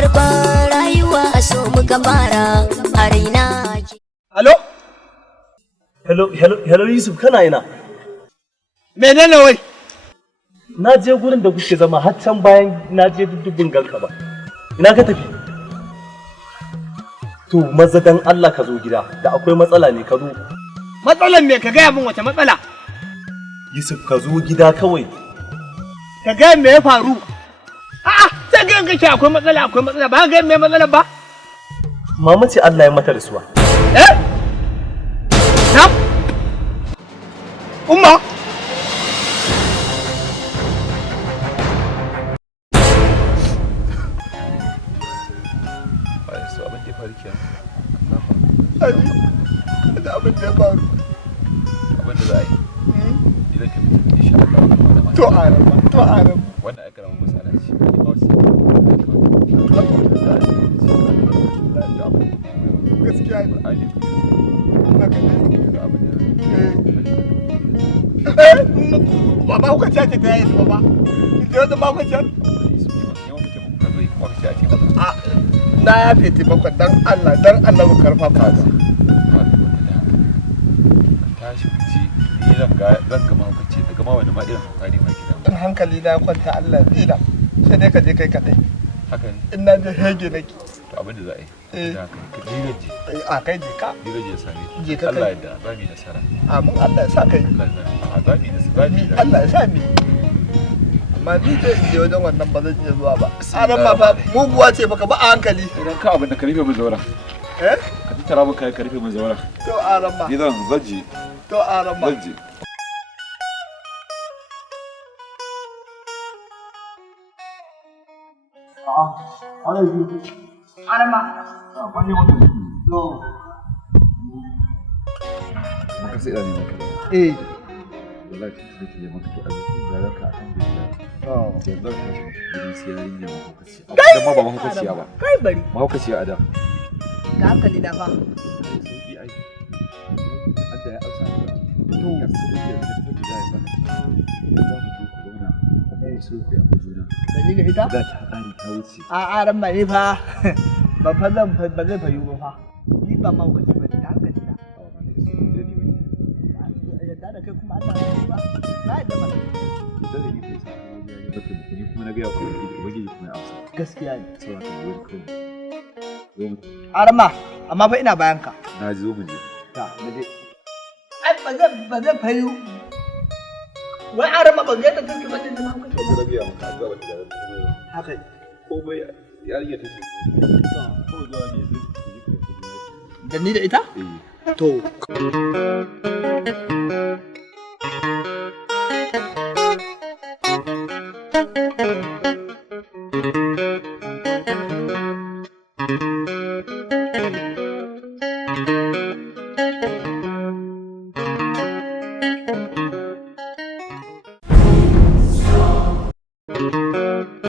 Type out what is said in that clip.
farkon rayuwa so muka fara a raina. Hello? Hello Yusuf, kana ina? Menene wai? Na je gurin da kuke zama har can bayan na je duddubin ganka ba. Ina ka tafi? To maza dan Allah ka zo gida, da akwai matsala ne ka zo. Matsalan me ka gaya min wace matsala? Yusuf ka zo gida kawai. Ka gaya me ya faru? A'a, sai ga kake akwai matsala ba ka gaya me matsala ba? Mama ce Allah ya mata rasuwa. Eh? Na? Umma? abin da ya faru abin da za a yi idan ka mutum insha Allah to araba wannan aka rama masala ce ba wasu gaskiya ne ali ba ku ce ta yi ba da ba ku ce na ya fiti bakon dan Allah ku karfafa ta tashi ku ci ni zan ga mahaukaci daga ma wani ma irin hauka ne ma gidan in hankali na kwanta Allah dina sai dai ka je kai kadai haka ne in na je hege nake to abin da za a yi da ka diraje a kai je ka diraje same je ka Allah ya da za mu yi nasara amin Allah ya sa kai Allah ya sa mi amma ni dai in je wajen wannan ba zan iya zuwa ba aran ma fa muguwa ce baka ba a hankali idan ka abin da ka rufe mun zaura ka tattara mun kai ka rufe mun zaura to aran ma ni zan zaji to aran ma zaji Arama. maka sai da ne maka wallahi da ke maka ki azuki da ranka a kan da yanzu ka shi gidan siyarin ne mahaukaci amma ma ba mahaukaci ba Kai bari. mahaukaci a da Da hankali da fa. sauki ai Allah ya amsa to ya sauki da ta da ya baka za mu je corona amma su ku ya juna Da ni ga ita? da ta ƙari ta wuce A aran ma ne fa. Ba fa zan ba zai fayu ba fa. Ni ba ma wuce ba da hankali da. Yadda da kai kuma Allah ya ba. Na yadda mana. da ni kai sai ya baka ni kuma na ga ya ubangiji kuma ya amsa Gaskiya ne. saboda ka zo kai Arama, amma fa ina bayan ka. na ji zo mu je Ta, na je. Ai ba zai fayu. Wai arama ba zai ta tunki ba din ma kuke. da biya maka addu'a da Haka. komai ya rige ta shi ko zuwa ne zai Da ni da ita? eh To.